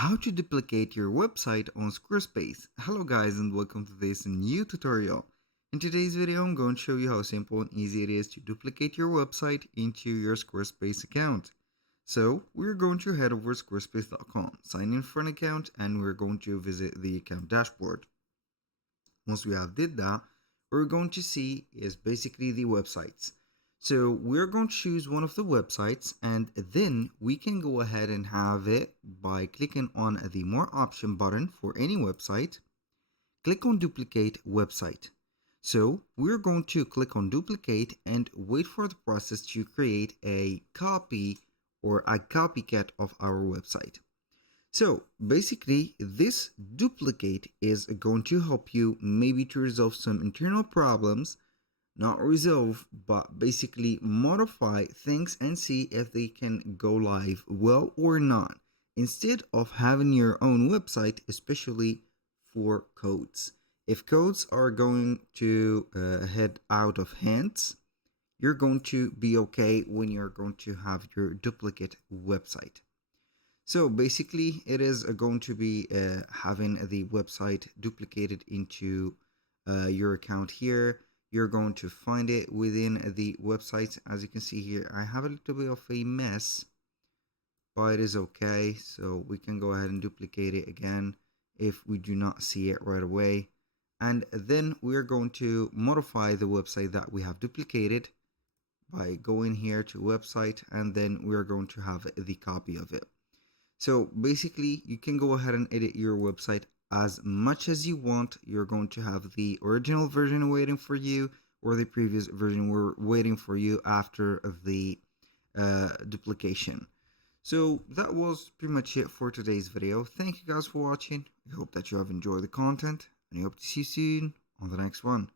How to duplicate your website on Squarespace. Hello guys and welcome to this new tutorial. In today's video I'm going to show you how simple and easy it is to duplicate your website into your Squarespace account. So we're going to head over to squarespace.com, sign in for an account, and we're going to visit the account dashboard. Once we have did that, what we're going to see is basically the websites. So we're going to choose one of the websites, and then we can go ahead and have it by clicking on the more option button for any website. Click on duplicate website. So we're going to click on duplicate and wait for the process to create a copy or a copycat of our website. So basically this duplicate is going to help you maybe to resolve some internal problems, not resolve, but basically modify things and see if they can go live well or not, instead of having your own website, especially for codes. If codes are going to head out of hands, you're going to be okay when you're going to have your duplicate website. So basically it is going to be having the website duplicated into your account here. You're going to find it within the website. As you can see here, I have a little bit of a mess, but it is okay. So we can go ahead and duplicate it again if we do not see it right away. And then we're going to modify the website that we have duplicated by going here to website, and then we're going to have the copy of it. So basically you can go ahead and edit your website as much as you want. You're going to have the original version waiting for you, or the previous version were waiting for you after the duplication. So that was pretty much it for today's video. Thank you guys for watching. I hope that you have enjoyed the content, and I hope to see you soon on the next one.